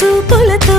చూపులతో